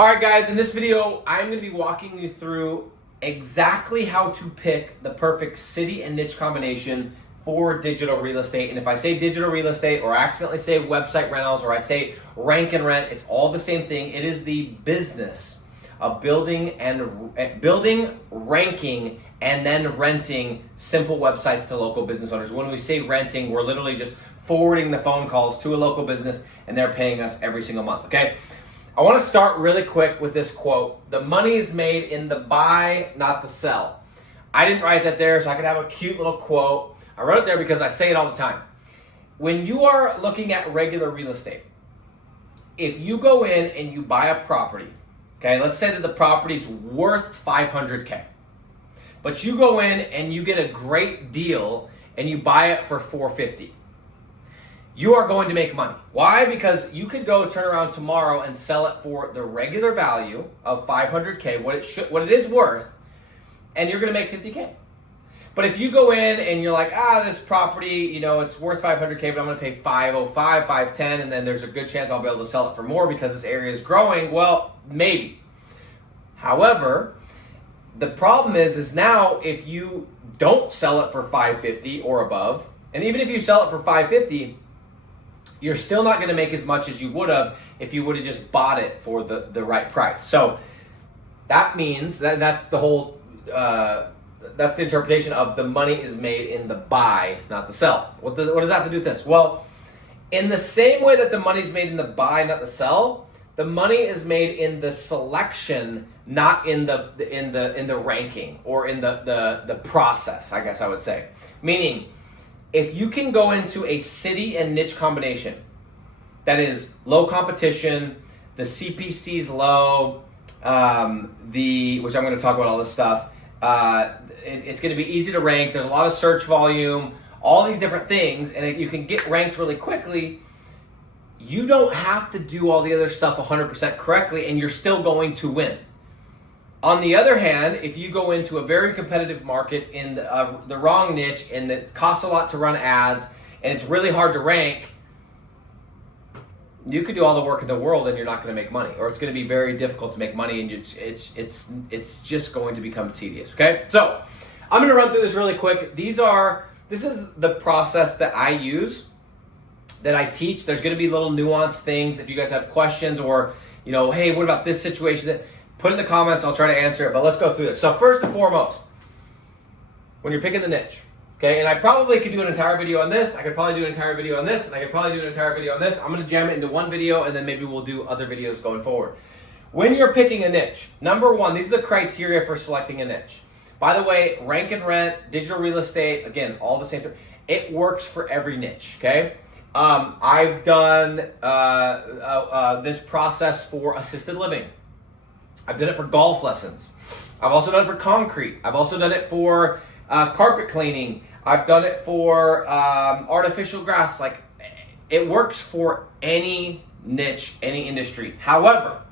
All right, guys, in this video, I'm going to be walking you through exactly how to pick the perfect city and niche combination for digital real estate. And if I say digital real estate or I accidentally say website rentals or I say rank and rent, it's all the same thing. It is the business of building, ranking, and then renting simple websites to local business owners. When we say renting, we're literally just forwarding the phone calls to a local business and they're paying us every single month, okay? I want to start really quick with this quote. The money is made in the buy, not the sell. I didn't write that there so I could have a cute little quote. I wrote it there because I say it all the time. When you are looking at regular real estate, if you go in and you buy a property, okay, let's say that the property's worth $500K, but you go in and you get a great deal and you buy it for $450. You are going to make money. Why? Because you could go turn around tomorrow and sell it for the regular value of $500K, what it is worth, and you're going to make $50K. But if you go in and you're like, this property, it's worth $500K, but I'm going to pay $505, $510, and then there's a good chance I'll be able to sell it for more because this area is growing. Well, maybe. However, the problem is now if you don't sell it for $550 or above, and even if you sell it for $550, you're still not going to make as much as you would have if you would have just bought it for the right price. So that means that's the whole, that's the interpretation of the money is made in the buy, not the sell. What does that have to do with this? Well, in the same way that the money is made in the buy, not the sell, the money is made in the selection, not in the ranking or in the process, I guess I would say. Meaning, if you can go into a city and niche combination that is low competition, the CPC is low, which I'm going to talk about all this stuff, it's going to be easy to rank, there's a lot of search volume, all these different things, and you can get ranked really quickly. You don't have to do all the other stuff 100% correctly, and you're still going to win. On the other hand, if you go into a very competitive market in the wrong niche and it costs a lot to run ads and it's really hard to rank, you could do all the work in the world and you're not going to make money, or it's going to be very difficult to make money and it's just going to become tedious, okay? So I'm going to run through this really quick. This is the process that I use, that I teach. There's going to be little nuanced things. If you guys have questions or, hey, what about this situation? Put in the comments, I'll try to answer it, but let's go through this. So first and foremost, when you're picking the niche, okay, and I probably could do an entire video on this, I could probably do an entire video on this, and I could probably do an entire video on this. I'm gonna jam it into one video, and then maybe we'll do other videos going forward. When you're picking a niche, number one, these are the criteria for selecting a niche. By the way, rank and rent, digital real estate, again, all the same thing. It works for every niche, okay? I've done this process for assisted living. I've done it for golf lessons. I've also done it for concrete. I've also done it for carpet cleaning. I've done it for artificial grass. Like, it works for any niche, any industry. However,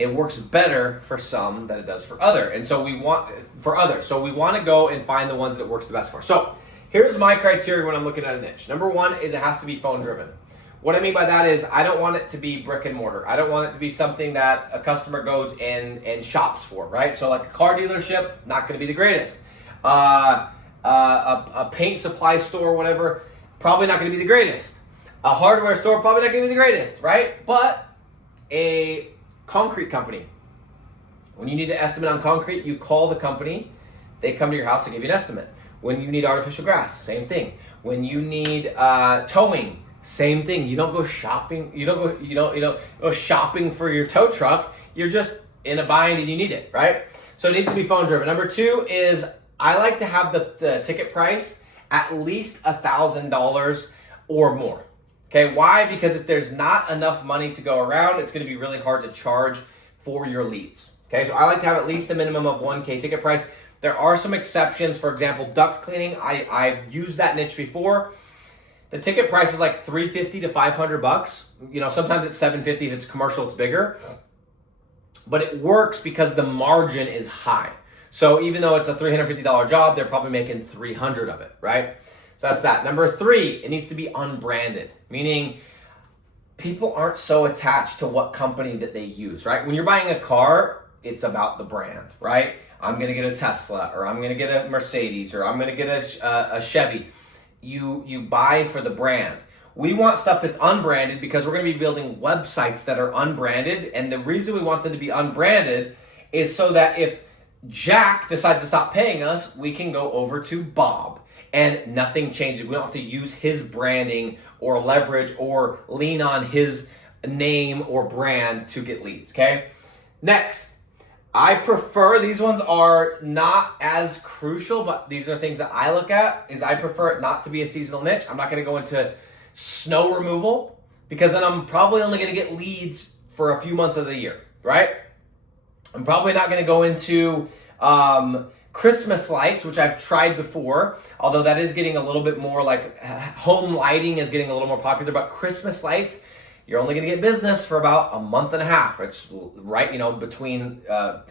it works better for some than it does for others. And so we want to go and find the ones that works the best for. So here's my criteria when I'm looking at a niche. Number one is it has to be phone driven. What I mean by that is I don't want it to be brick and mortar. I don't want it to be something that a customer goes and shops for, right? So like a car dealership, not going to be the greatest. A paint supply store, whatever, probably not going to be the greatest. A hardware store, probably not going to be the greatest, right? But a concrete company, when you need an estimate on concrete, you call the company, they come to your house and give you an estimate. When you need artificial grass, same thing. When you need towing, same thing. You don't go shopping. You don't go shopping for your tow truck. You're just in a bind and you need it, right? So it needs to be phone driven. Number two is I like to have the ticket price at least $1,000 or more. Okay, why? Because if there's not enough money to go around, it's going to be really hard to charge for your leads. Okay, so I like to have at least a minimum of $1K ticket price. There are some exceptions. For example, duct cleaning. I've used that niche before. The ticket price is like $350 to $500. Sometimes it's $750 if it's commercial, it's bigger. But it works because the margin is high. So even though it's a $350 job, they're probably making $300 of it, right? So that's that. Number three, it needs to be unbranded, meaning people aren't so attached to what company that they use, right? When you're buying a car, it's about the brand, right? I'm going to get a Tesla, or I'm going to get a Mercedes, or I'm going to get a Chevy. You buy for the brand. We want stuff that's unbranded because we're going to be building websites that are unbranded. And the reason we want them to be unbranded is so that if Jack decides to stop paying us, we can go over to Bob and nothing changes. We don't have to use his branding or leverage or lean on his name or brand to get leads, okay? Next, I prefer, these ones are not as crucial, but these are things that I look at, is I prefer it not to be a seasonal niche. I'm not going to go into snow removal because then I'm probably only going to get leads for a few months of the year, right? I'm probably not going to go into Christmas lights, which I've tried before, although that is getting a little bit more like home lighting is getting a little more popular, but Christmas lights, you're only going to get business for about a month and a half. It's right, between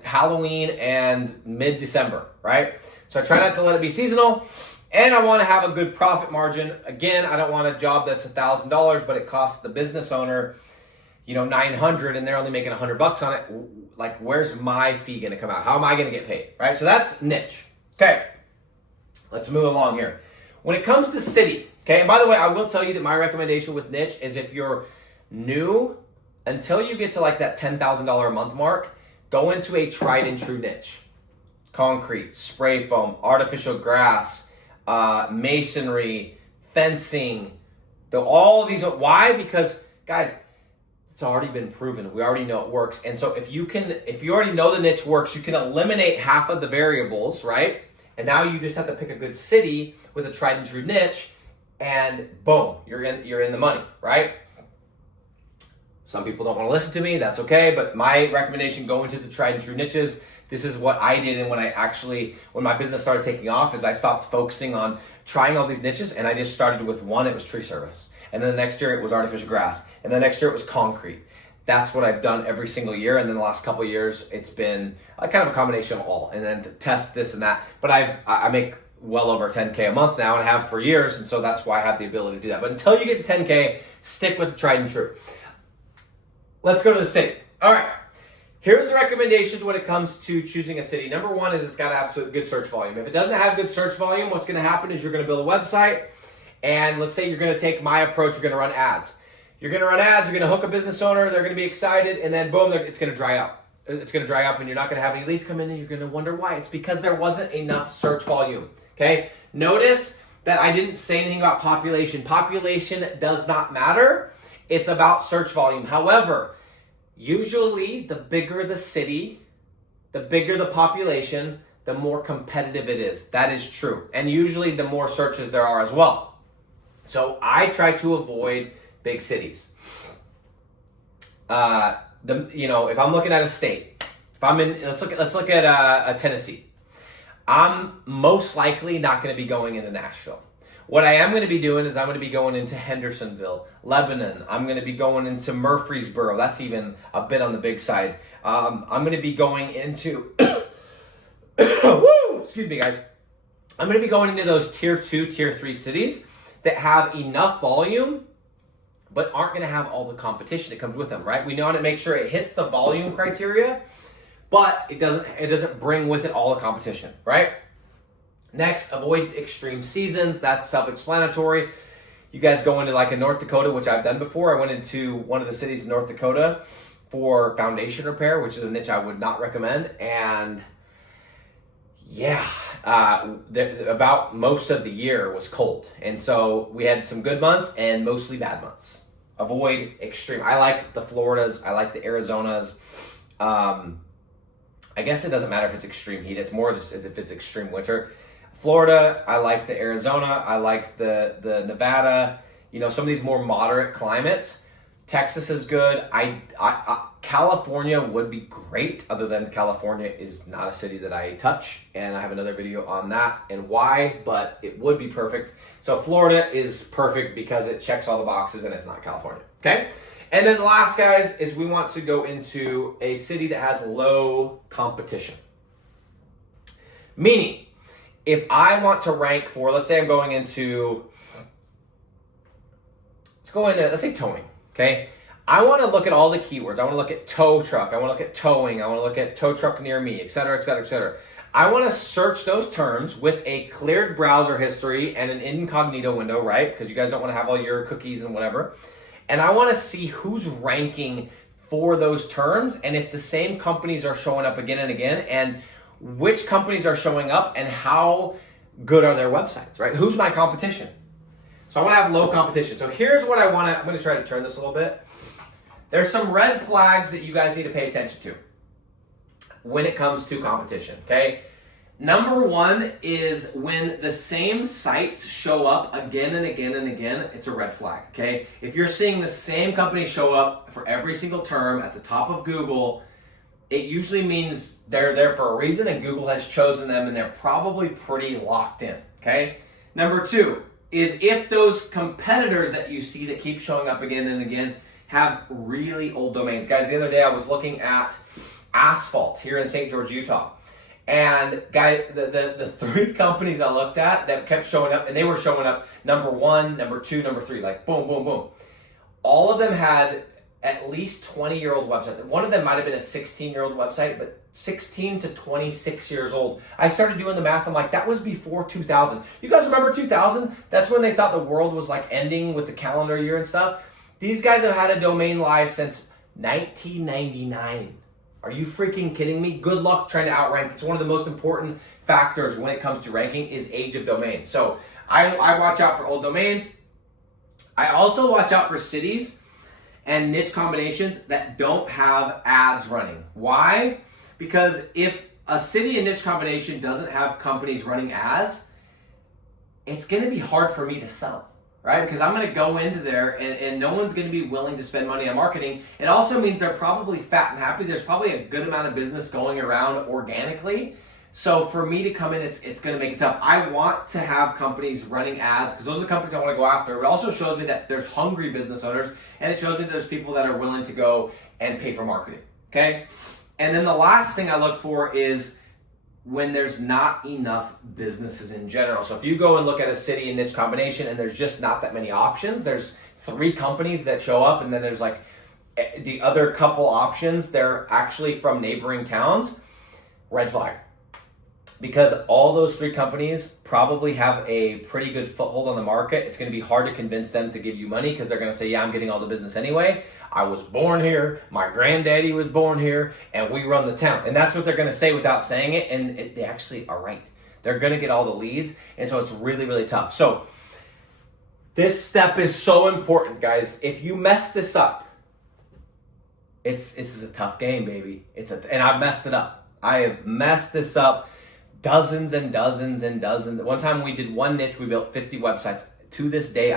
Halloween and mid-December, right? So I try not to let it be seasonal, and I want to have a good profit margin. Again, I don't want a job that's $1,000, but it costs the business owner, $900, and they're only making $100 on it. Like, where's my fee going to come out? How am I going to get paid, right? So that's niche. Okay, let's move along here. When it comes to city, okay, and by the way, I will tell you that my recommendation with niche is if you're new, until you get to like that $10,000 a month mark, go into a tried and true niche. Concrete, spray foam, artificial grass, masonry, fencing, all of these. Why? Because, guys, it's already been proven. We already know it works. And so if you already know the niche works, you can eliminate half of the variables, right? And now you just have to pick a good city with a tried and true niche, and boom, you're in the money, right? Some people don't want to listen to me, that's okay, but my recommendation, go into the tried and true niches. This is what I did, and when my business started taking off, is I stopped focusing on trying all these niches, and I just started with one. It was tree service. And then the next year it was artificial grass. And the next year it was concrete. That's what I've done every single year. And then the last couple of years, it's been kind of a combination of all. And then to test this and that. But I make well over 10K a month now, and have for years. And so that's why I have the ability to do that. But until you get to 10K, stick with the tried and true. Let's go to the city. All right. Here's the recommendations when it comes to choosing a city. Number one is it's got to have good search volume. If it doesn't have good search volume, what's going to happen is you're going to build a website. And let's say you're going to take my approach, you're going to run ads. You're going to run ads, you're going to hook a business owner, they're going to be excited, and then boom, it's going to dry up. It's going to dry up, and you're not going to have any leads come in, and you're going to wonder why. It's because there wasn't enough search volume, okay? Notice that I didn't say anything about population. Population does not matter. It's about search volume. However, usually the bigger the city, the bigger the population, the more competitive it is. That is true. And usually the more searches there are as well. So I try to avoid big cities. If I'm looking at a state, let's look at Tennessee. I'm most likely not going to be going into Nashville. What I am going to be doing is I'm going to be going into Hendersonville, Lebanon. I'm going to be going into Murfreesboro. That's even a bit on the big side. I'm going to be going into, excuse me, guys. I'm going to be going into those tier 2, tier 3 cities that have enough volume, but aren't going to have all the competition that comes with them, right? We want to make sure it hits the volume criteria, but it doesn't bring with it all the competition, right? Next, avoid extreme seasons. That's self-explanatory. You guys go into like a North Dakota, which I've done before. I went into one of the cities in North Dakota for foundation repair, which is a niche I would not recommend. And yeah, about most of the year was cold. And so we had some good months and mostly bad months. Avoid extreme. I like the Floridas. I like the Arizonas. I guess it doesn't matter if it's extreme heat. It's more just if it's extreme winter. Florida, I like the Arizona. I like the Nevada. Some of these more moderate climates. Texas is good. California would be great, other than California is not a city that I touch, and I have another video on that and why, but it would be perfect. So Florida is perfect because it checks all the boxes and it's not California, okay? And then the last, guys, is we want to go into a city that has low competition. Meaning, if I want to rank for, let's say I'm going into, let's say towing, okay? I want to look at all the keywords. I want to look at tow truck. I want to look at towing. I want to look at tow truck near me, et cetera, et cetera, et cetera. I want to search those terms with a cleared browser history and an incognito window, right? Because you guys don't want to have all your cookies and whatever. And I want to see who's ranking for those terms and if the same companies are showing up again and again, and which companies are showing up and how good are their websites, right? Who's my competition? So I want to have low competition. So here's what I want to, I'm going to try to turn this a little bit. There's some red flags that you guys need to pay attention to when it comes to competition, okay? Number one is when the same sites show up again and again and again, it's a red flag, okay? If you're seeing the same company show up for every single term at the top of Google, it usually means they're there for a reason and Google has chosen them and they're probably pretty locked in, okay? Number two is if those competitors that you see that keep showing up again and again have really old domains. Guys, the other day I was looking at Asphalt here in St. George, Utah. And the three companies I looked at that kept showing up, and they were showing up number one, number two, number three, like boom, boom, boom. All of them had at least 20-year-old websites. One of them might have been a 16-year-old website, but 16 to 26 years old. I started doing the math. I'm like, that was before 2000. You guys remember 2000? That's when they thought the world was like ending with the calendar year and stuff. These guys have had a domain live since 1999. Are you freaking kidding me? Good luck trying to outrank. It's one of the most important factors when it comes to ranking is age of domain. So I watch out for old domains. I also watch out for cities and niche combinations that don't have ads running. Why? Because if a city and niche combination doesn't have companies running ads, it's going to be hard for me to sell. Right? Because I'm going to go into there and no one's going to be willing to spend money on marketing. It also means they're probably fat and happy. There's probably a good amount of business going around organically. So for me to come in, it's going to make it tough. I want to have companies running ads because those are the companies I want to go after. It also shows me that there's hungry business owners and it shows me that there's people that are willing to go and pay for marketing. Okay? And then the last thing I look for is when there's not enough businesses in general. So if you go and look at a city and niche combination and there's just not that many options, there's three companies that show up and then there's like the other couple options, they're actually from neighboring towns, red flag. Because all those three companies probably have a pretty good foothold on the market. It's going to be hard to convince them to give you money because they're going to say, yeah, I'm getting all the business anyway. I was born here, my granddaddy was born here, and we run the town. And that's what they're going to say without saying it, and they actually are right. They're going to get all the leads, and so it's really, really tough. So this step is so important, guys. If you mess this up, this is a tough game, baby. And I've messed it up. I have messed this up dozens and dozens and dozens. One time we did one niche, we built 50 websites. To this day,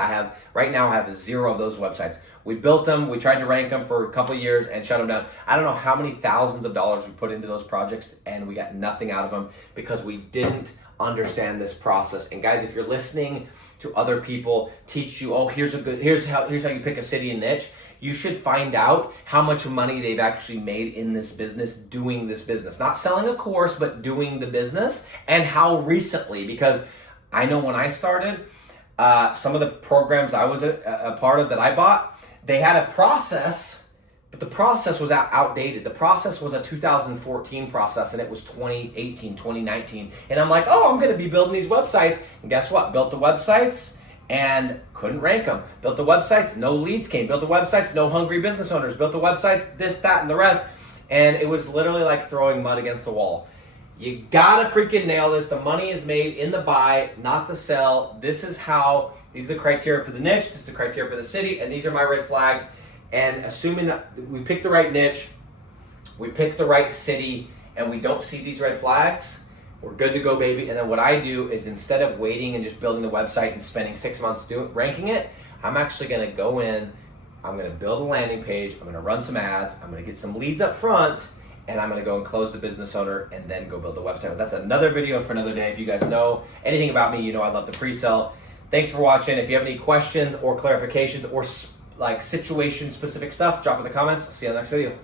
right now I have 0 of those websites. We built them, we tried to rank them for a couple of years and shut them down. I don't know how many thousands of dollars we put into those projects and we got nothing out of them because we didn't understand this process. And guys, if you're listening to other people teach you, here's how you pick a city and niche, you should find out how much money they've actually made in this business, doing this business. Not selling a course, but doing the business, and how recently, because I know when I started, some of the programs I was a part of that I bought, they had a process, but the process was outdated. The process was a 2014 process, and it was 2018, 2019. And I'm like, I'm going to be building these websites. And guess what? Built the websites and couldn't rank them. Built the websites, no leads came. Built the websites, no hungry business owners. Built the websites, this, that, and the rest. And it was literally like throwing mud against the wall. You gotta freaking nail this. The money is made in the buy, not the sell. These are the criteria for the niche, this is the criteria for the city, and these are my red flags. And assuming that we pick the right niche, we pick the right city, and we don't see these red flags, we're good to go, baby. And then what I do is instead of waiting and just building the website and spending 6 months ranking it, I'm actually gonna go in, I'm gonna build a landing page, I'm gonna run some ads, I'm gonna get some leads up front, and I'm going to go and close the business owner and then go build the website. But that's another video for another day. If you guys know anything about me, you know I love to pre-sell. Thanks for watching. If you have any questions or clarifications or like situation-specific stuff, drop in the comments. I'll see you on the next video.